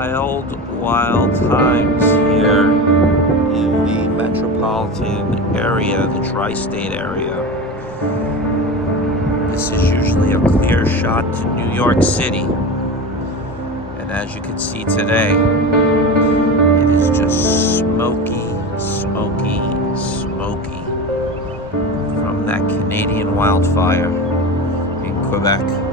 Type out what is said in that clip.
wild, wild times here in the metropolitan area, the tri-state area. This is usually a clear shot to New York City. And as you can see today, it is just smoky, smoky, smoky from that Canadian wildfire in Quebec.